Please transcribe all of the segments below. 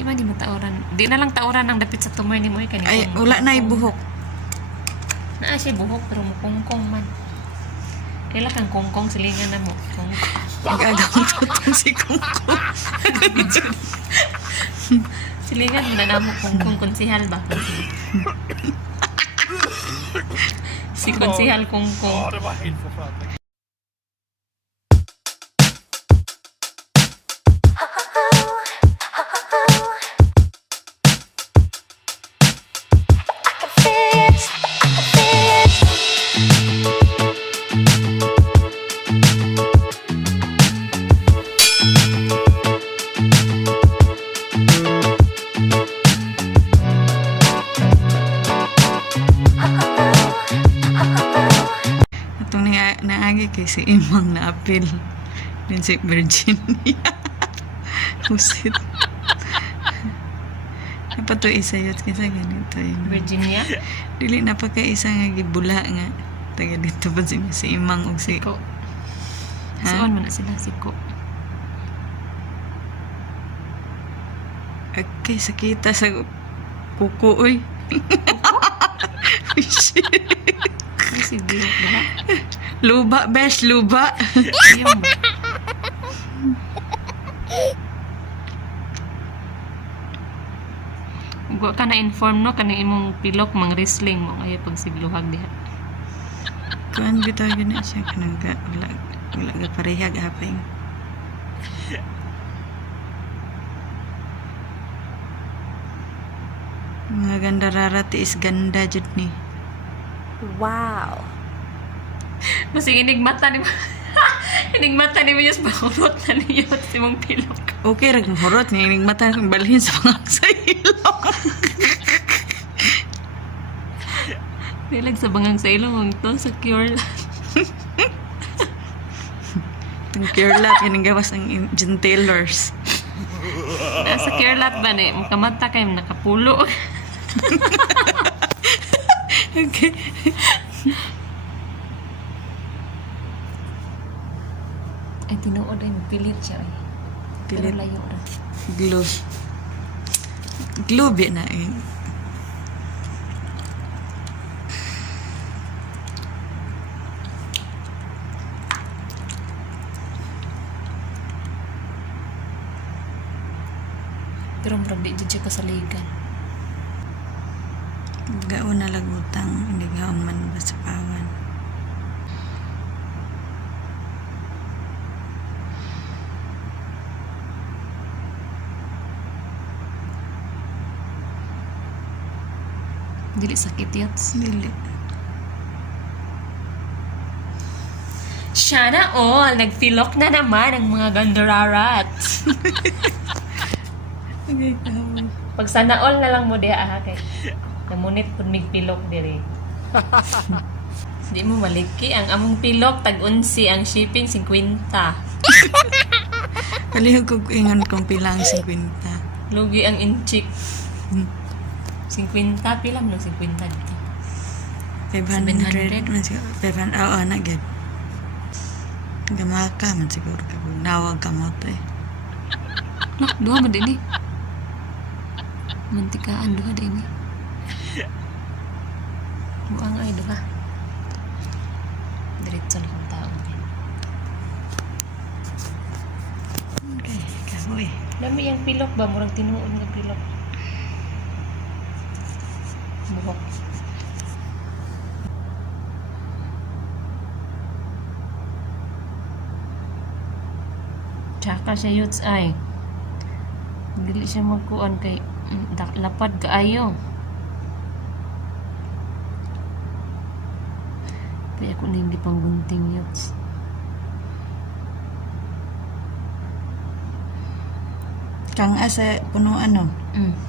Di ba di mo tauran? Di na lang tauran ang dapit sa tumor ni mo kanina. Ay, wala na buhok. Naa siya buhok pero mukongkong man. Kaila kang kongkong silingan na mo. Kongkong. Nag-agang tutong si Kungko. Silingan mo na na mo kongkong konsihal ba? Si konsihal kongkong. Det var helt forfærdeligt. Itong naagi kay si Imang na apil. Din si Virginia. Pusit. Apa to isa yun kasi ganito yun. Virginia? Dili na pa kay isa nga gibula nga. Taga dito pa si Imang og si Siko. Ha? Suon mo na sila siko. Okay, sakita sa kuko oy. Shit. Ay, si Dio, diba? Luba, besh, luba. Ayun. Huwag ka na-inform no, kanang imong pilok, mang wrestling mo, kaya pag sigluhag diha. Kuan bitaw gina siya kanang wala ga parehag haping. Mga ganda rarati is ganda jud ni. Wow. Masing inigmata ni mo. Inigmata ni mo yung pahurot na niyo sa imong pilok. Okay rag mahurot ni ning mata kong balhin sa mga sa ilong. Nilag sa bangang sa ilong to, sa cure lang. Itong curlat kining gawas ang gentielers. Sa cure lot ba ni? Makamata kayo nakapulo. Okay. Ay, tinuod ay pilit siya. Ay. Pilit. Pero layo ra. Glue. Glue bi na eh. Pero murag di dyan siya kasaligan. Gaon na lagutang hindi gaon man ba sa pawan. Dili sakit yats. Dili. Sana all, nagpilok na naman ang mga gandurarats. Okay, kawan. Pag sana all na lang mo diha kay namunit pud mig pilok diri. Di mo maliki ang among pilok tag-unsi ang shipping 50. Palihog ko ingon kong pilang 50. Lugi ang inchik. 50 pila mo 50 dito. 500 man siguro. 500, oo, na gid. Gamaka man siguro ka kung nawag kamot eh. Nak, duha man din eh. Mantikaan duha din eh. Buang ay duha. Diretso na kong tao. Okay, kahoy. Dami yung pilok ba? Murang tinuon ng pilok. Buhok. Tsaka siya yuts ay. Dili siya magkuan kay lapad kaayo. Kaya ako na hindi pang gunting yuts. Kang asa puno ano?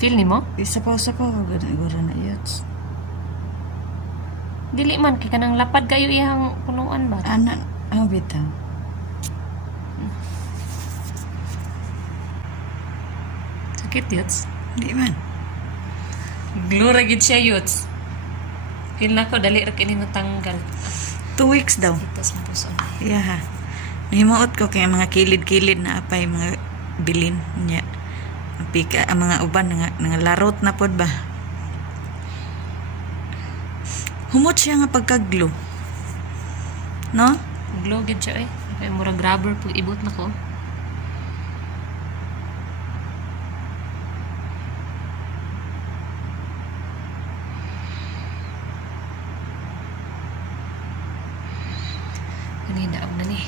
Feel ni mo? Isa pa gura na yots. Dili man kay kanang lapad kayo iyang punuan ba? Anak ang bitaw. Sakit yuts. Di man. Glue ra gid siya yuts. Kailan ko dali ra kini natanggal. 2 weeks daw. Itas na puso. Yeah ha. Nahimuot ko kay mga kilid-kilid na apay mga bilin niya. pika ang mga uban nga larot na pod ba. Humot siya nga pagkaglo. No? Glow gid siya eh. Kaya murag rubber pag ibot na ko. Kanina daog na ni.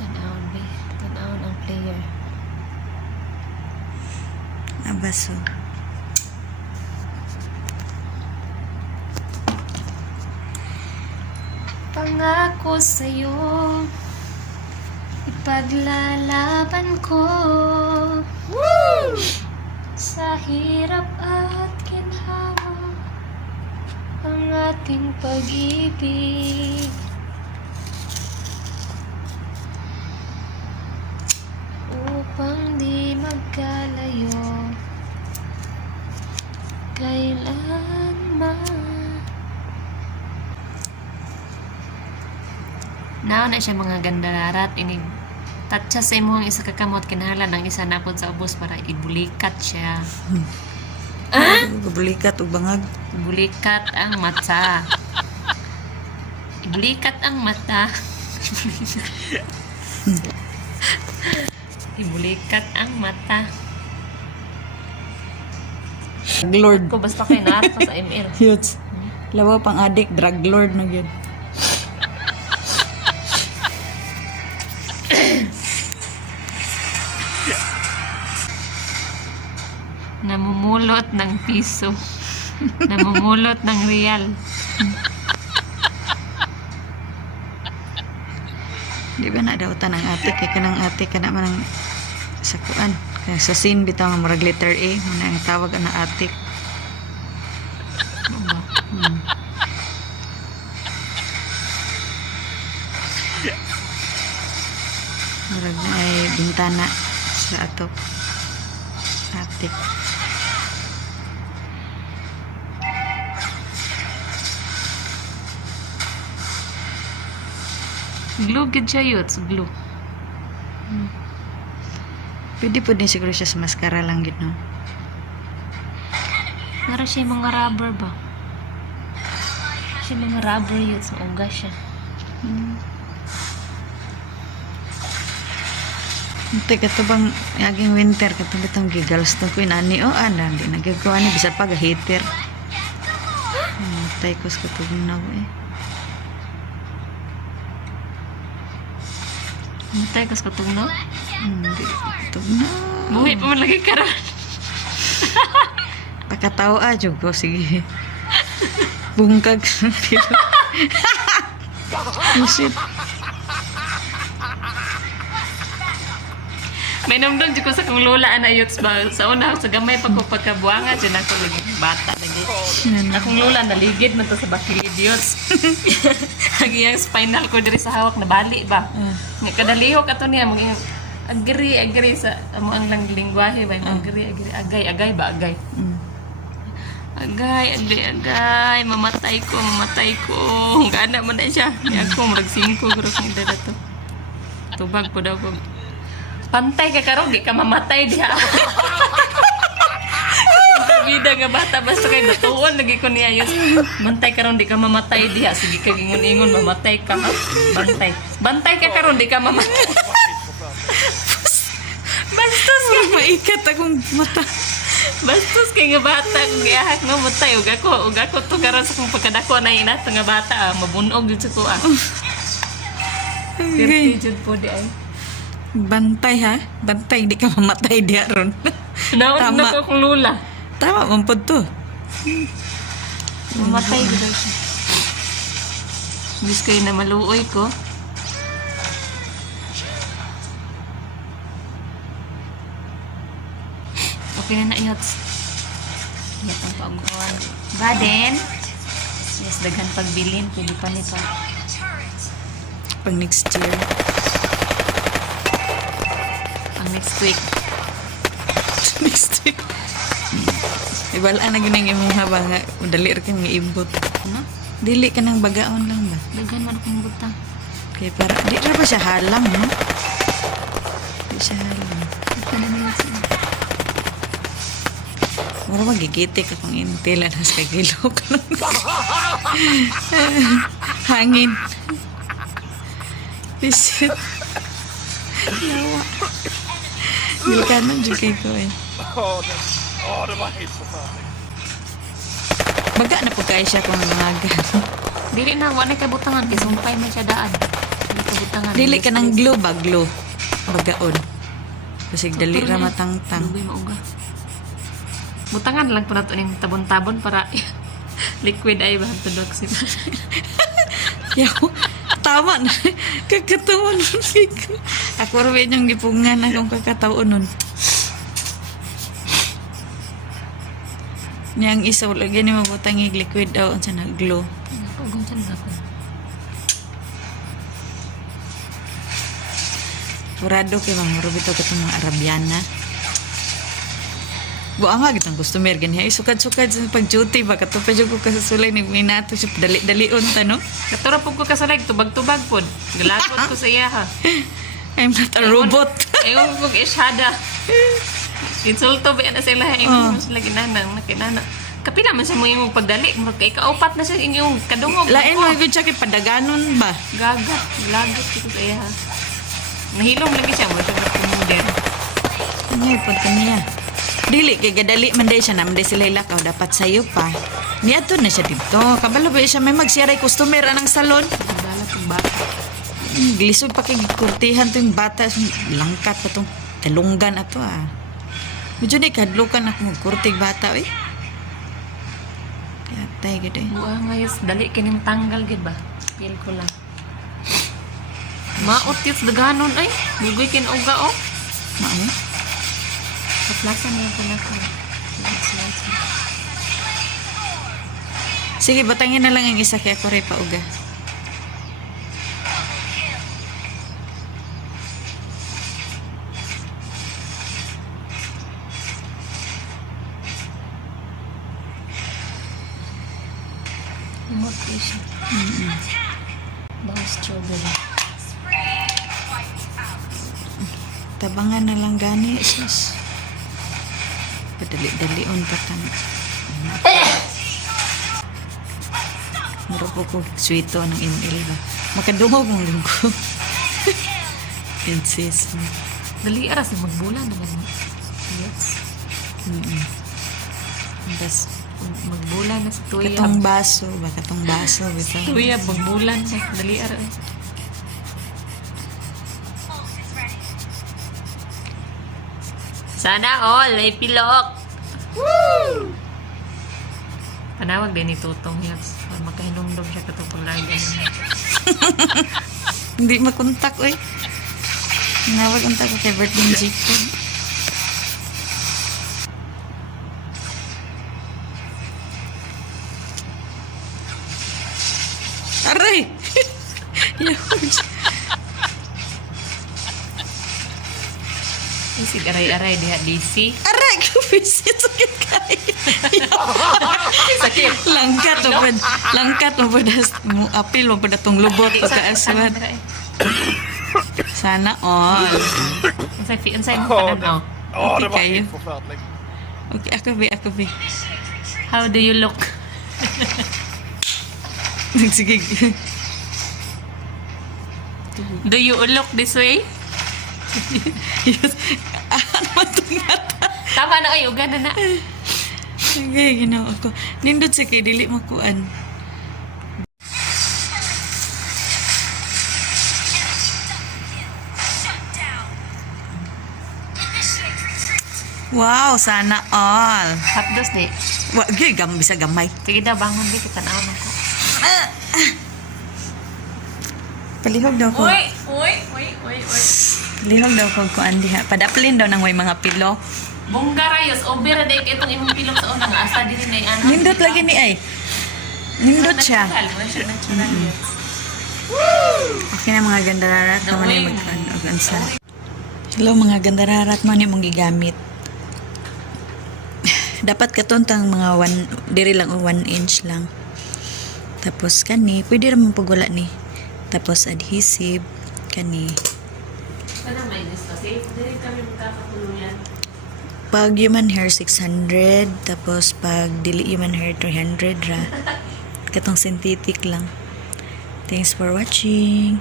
Tanawon ba? Tanawon ang player. Abaso. Pangako sa'yo, ipaglalaban ko. Sa hirap at ginhawa, ang ating pag-ibig. Upang di magkalayo, kailanman. Naon na siya mga gandararat, inig tatsa sa imo ang isa kakamot, kinahanglan ang isa napod sa ubos para ibulikat siya. Bulikat ug bangag. Ibulikat ang mata. Ibulikat ang mata. Ibulikat ang mata. Lord. Ko basta kay naarto sa ML. Yuts. Lawa pang adik, drug lord na gyud. Namumulot ng piso. Namumulot ng real. Di ba na daw tanang ate kay kanang ate kana man ang sa kuan. Kaya sa scene bitaw nga murag letter A man ang tawag na ate. Murag na ay bintana sa ato. Ate. Glue gid siya yun. Glue. Pwede po din siguro siya sa mascara lang gid no. Nara siya mga rubber ba? Siya mga rubber yun. Sa uga siya. Ante katubang aging winter katubang gigals to ko inani o ana di nagagawa ni bisag pag hater. Tay ko sa katubang na eh. Matay kas katong no? Hindi katubang na. Buhi pa man lagi karon. Pakatawa jud ko sige. Bungkag pilo. Musit. May namdam di ko sa kong lola anayot ba sa una sa gamay pa ko pagkabuanga dyan ako lagi bata lagi. Akong lola naligid man to sa bakilid yun. Lagi yung spinal ko diri sa hawak na bali ba. Nga kadalihok ato niya maging agri sa amo ang lang lingwahe ba agay ba agay. Agay, mamatay ko. Gana man na siya. Di ako, mag-5 guro kong dada to. Tubag po daw ko. Pantay ka karon, di ka mamatay diha. Bida nga bata, basta kay natuon, lagi ko niya yun. Bantay karon, di ka mamatay diha. Sige ka ingon-ingon, mamatay ka ha. Bantay ka karon, di ka mamatay. Bastos ka. Maikat akong mata. Bastos kay nga bata gihak no mutay ug ako to karon sa kong pagkadako na inato nga bata mabunog jud sa ko Okay. jud po di ay. Bantay ha? Bantay di ka mamatay diha ron. Naon Tama. na ko kong lula. Tama man pod to. Mamatay gud siya. Bis kay na maluoy ko. Okay na yots. Iyat ang pag-uwan. Baden. Yes, daghan pagbilin. Pwede pa nito. Pag next year. Ang next week. Next week. Ibala na ginang imong haba nga dali ra kay ibot. Ano? Dili ka nang bagaon lang ba? Daghan man akong butang. Okay, para di ra ba siya halang, no? Di siya halang. Ito na niya siya. Mura magigitik akong intila na sa kagilok. Hangin. Bisit. Lawa. Nilkanan juga ko eh. Baga na po kayo siya kung nangagan. Dili na wala kay butangan kay sumpay man siya daan. Dili ka butangan. Dili ka ng glue ba? Glue. Bagaon. Kasi dali ra matangtang. Dugoy mauga. Butangan lang po nato ning tabon-tabon para liquid ay ba tudok si. Yaw, tama na. Kakatawa nun ko. Ako rin yung gipungan akong kakatawa nun. Niyang isa, wala gani mabutang yung liquid daw. Ang siya nag-glow. Ugong siya na ako. Purado kay mga rubito katong mga Arabiana. Buang nga gitang customer ganyan. Sukad-sukad sa pag-duty ba? Katupad yung ko kasasulay ni Minato siya dali-dalion ta, no? Katura po ko kasalag, tubag-tubag po. Galagot ko sa iya ha. I'm not a robot. Ewan ko isyada. Insulto ba yan na sila? Ewan mo sila ginanang, nakinana. Kapila man sa mga imong pagdali. Kay kaupat na sa inyong kadungog. Lain mo, ibig siya kay padaganon ba? Gaga. Lagot ko sa iya ha. Nahilom lagi siya mo. Siya modern. Ngayon, punta niya. Dili, kay gadali man day siya na, man day sila ilakaw, dapat sayo pa. Niyato na siya dito. Kabalo ba siya, may magsiyaray customer anang salon. Nagdala ng bata. Glisod pa kay kurtihan to yung bata. Langkat pa tong talunggan ato ah. Medyo na ikadlukan ako magkurtig bata eh. Yatay gid eh. Buha ngayos, dali kining tanggal gid ba? Feel ko lang. Maot yun sa daganon ay. Bugoy kinuga oh. Mao? Kaplasan niya ko na ko. Sige, batangin na lang ang isa kaya ko rin pauga. Lumot ko siya. Bang strawberry. Tabangan na lang gani, sus. Padali-dalion pa tang. Muro po ko sweeto ng ML ba. Makadungog mong lungko. Insist. Dali aras na magbulan naman. Yes. Tapos, Magbulan na sa tuyab. katong baso ba? Katong baso. Bito. Tuyab, magbulan na. Dali aras. Sana all, may pilok. Woo! Panawag din ni Tutong Yaps. Makahinumdum siya katong paglagan. Hindi makontak, oy. Nawag kontak ko kay birthday ni Jacob. Aray! Yahush. Isig aray-aray diha DC. Aray! Kubisit! Sakit kayo. Sakit. Langkat mo pa mo apil mo pa tong lubot pagkaaswad. Sana all. Unsay mo pananaw? Okay kayo. Okay, ako be. How do you look? Sige. Do you look this way? Ano man itong mata? Tama na kayo, gana na. Sige, ginawa ko. Nindot sige, dili makuan. Wow, sana all. Hapdos di. Wa, bisa gamay. Sige daw, bangon di. Kita naon ako. Palihog daw ko. Uy. Palihog daw ko kuan diha. Padaplin daw nang may mga pilo. Bongga rayos. Over na dahil itong imong pilok sa unang asa. Dili na ano. Nindot lagi ni ay. Nindot siya. Natural yun. Okay na mga gandararat. Tama na yung mag-ansa. Hello mga gandararat. Mo ni mong gigamit. Dapat katuntang mga diri lang o 1 inch lang. Tapos kani, pwede naman pagwala ni. Tapos adhesive kani. Ano may lista? Safe din kami magkakatuluyan. Pag human hair 600, tapos pag dili human hair 300 ra. Katong synthetic lang. Thanks for watching.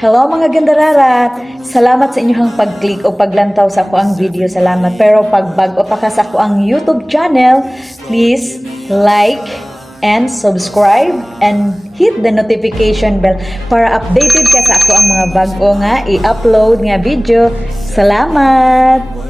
Hello mga gandararat! Salamat sa inyong pag-click o paglantaw sa ako ang video. Salamat. Pero pag bago pa ka sa ako ang YouTube channel, please like and subscribe and hit the notification bell para updated ka sa ako ang mga bago nga i-upload nga video. Salamat!